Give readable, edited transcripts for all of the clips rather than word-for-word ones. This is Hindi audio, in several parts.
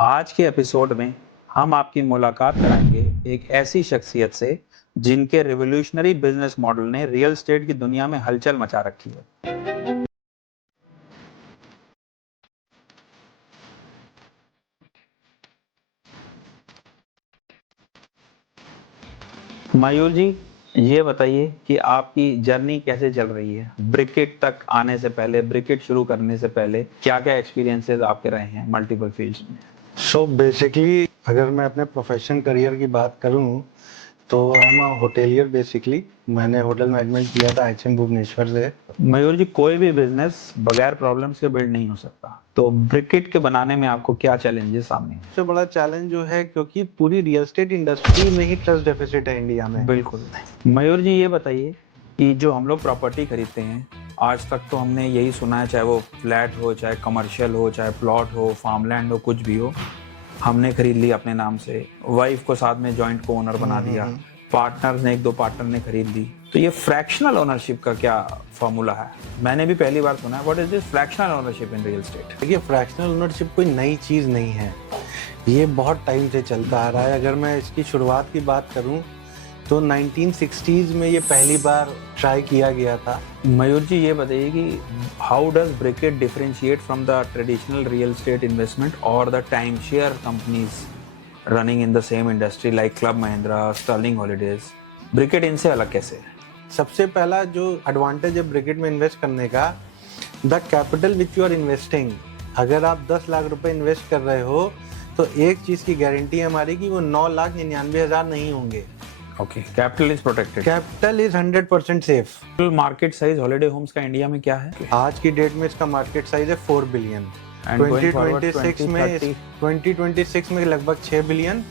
आज के एपिसोड में हम आपकी मुलाकात कराएंगे एक ऐसी शख्सियत से जिनके रिवॉल्यूशनरी बिजनेस मॉडल ने रियल एस्टेट की दुनिया में हलचल मचा रखी है। मयूर जी, ये बताइए कि आपकी जर्नी कैसे चल रही है। ब्रिकेट तक आने से पहले, ब्रिकेट शुरू करने से पहले क्या क्या एक्सपीरियंसेस आपके रहे हैं मल्टीपल फील्ड्स में। सो बेसिकली अगर मैं अपने प्रोफेशन करियर की बात करूं तो I am a hotelier. Basically मैंने होटल मैनेजमेंट किया था एचएम भुवनेश्वर से। मयूर जी, कोई भी बिजनेस बगैर प्रॉब्लम्स के बिल्ड नहीं हो सकता, तो ब्रिकेट के बनाने में आपको क्या चैलेंजेस सामने हैं? सबसे बड़ा चैलेंज जो है, क्योंकि पूरी रियल एस्टेट इंडस्ट्री में ही ट्रस्ट डेफिसिट है इंडिया में। बिल्कुल। मयूर जी, ये बताइए कि जो हम लोग प्रॉपर्टी खरीदते हैं, आज तक तो हमने यही सुना है, चाहे वो फ्लैट हो, चाहे कमर्शियल हो, चाहे प्लॉट हो, फार्मलैंड हो, कुछ भी हो, हमने खरीद ली अपने नाम से, वाइफ को साथ में जॉइंट को ओनर बना दिया, पार्टनर्स ने, एक दो पार्टनर ने खरीद ली। तो ये फ्रैक्शनल ओनरशिप का क्या फॉर्मूला है? मैंने भी पहली बार सुना है। What is this fractional ownership in real estate? देखिए, फ्रैक्शनल ओनरशिप कोई नई चीज़ नहीं है, ये बहुत टाइम से चलता आ रहा है। अगर मैं इसकी शुरुआत की बात करूं तो 1960s में ये पहली बार ट्राई किया गया था। मयूर जी, ये बताइए कि how does Bricket differentiate from the traditional real estate investment और the time share companies running in the same industry like Club Mahindra, Sterling Holidays? Bricket इनसे अलग कैसे है? सबसे पहला जो एडवांटेज है ब्रिकेट में इन्वेस्ट करने का, the capital which you are investing. अगर आप 10 लाख रुपए इन्वेस्ट कर रहे हो तो एक चीज़ की गारंटी है हमारी कि वो 9,99,000 नहीं होंगे। Okay, capital is protected. Capital is 100% safe. Market size holiday homes का इंडिया में क्या है? आज की डेट में इसका मार्केट साइज है 4 बिलियन। And going forward, 2026 में लगभग 6 बिलियन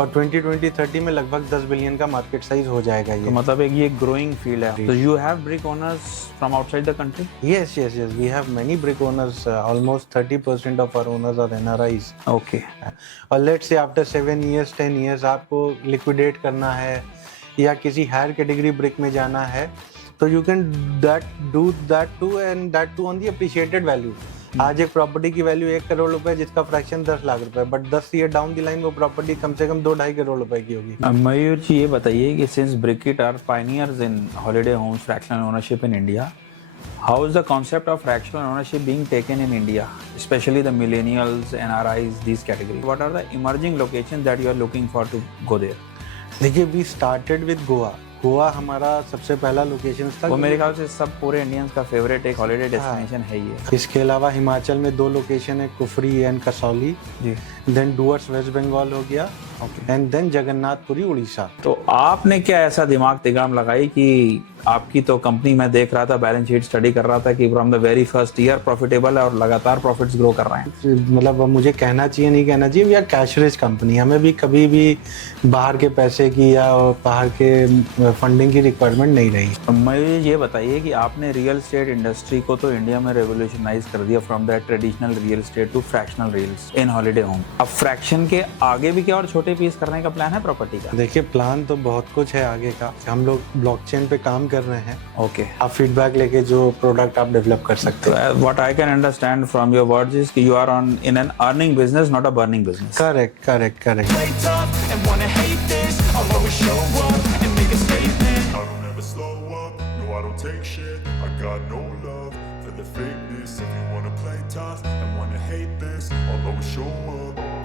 और 2030 में लगभग 10 बिलियन का मार्केट साइज हो जाएगा ये। तो मतलब एक ये ग्रोइंग फील्ड है। तो you have brick owners from outside the country? Yes, we have many brick owners. Almost 30% of our owners are NRIs. Okay. और let's say after 7 years, 10 years आपको लिक्विडेट करना है या किसी हायर कैटेगरी ब्रिक में जाना है, तो you can do that too, and that too on the appreciated value. आज एक प्रॉपर्टी की वैल्यू 1 करोड़ रुपए, जिसका फ्रैक्शन 10 लाख रुपए, but 10 year down the line वो प्रॉपर्टी कम से कम 2-2.5 करोड़ रुपए की होगी। मयूर जी, ये बताइए कि since bricket are pioneers in holiday homes fractional ownership in India, how is the concept of fractional ownership being taken in India, especially the millennials, NRIs, these categories? What are the emerging locations that you are looking for to go there? देखिए, वी स्टार्टेड विद गोवा हमारा सबसे पहला लोकेशन था। वो मेरे ख्याल से सब पूरे इंडियंस का फेवरेट एक हॉलीडे डेस्टिनेशन है ये। इसके अलावा हिमाचल में 2 लोकेशन है, Kufri and Kasauli ji. Then Dooars west Bengal हो गया, एंड देन जगन्नाथपुरी उड़ीसा। तो आपने क्या ऐसा दिमाग तिगाम लगाई कि आपकी तो कंपनी, मैं देख रहा था बैलेंस शीट स्टडी कर रहा था कि from the very first year profitable है और लगातार प्रॉफिट्स ग्रो कर रहे हैं। मतलब मुझे कहना चाहिए नहीं कहना चाहिए, we are cash rich company. हमें भी कभी भी बाहर के पैसे की या बाहर के फंडिंग की रिक्वायरमेंट नहीं रही। मुझे ये बताइए कि आपने रियल एस्टेट इंडस्ट्री को तो इंडिया में रेवोल्यूशनाइज कर दिया, from that traditional real estate to fractional real in holiday home. अब फ्रैक्शन के आगे भी क्या और छोटे पीस करने का प्लान है प्रॉपर्टी का? देखिए, प्लान तो बहुत कुछ है आगे का। हम लोग ब्लॉकचेन पे काम कर रहे हैं। ओके। आप फीडबैक लेके जो प्रोडक्ट आप डेवलप कर सकते हैं। What I can understand from your words is कि you are on in an earning business, not a burning business. Correct. Play tough and wanna hate this. I'll always show up and make a statement. I don't ever slow up, no I don't take shit. I got no love for the fakeness. If you wanna play tough and wanna hate this, I'll always show up.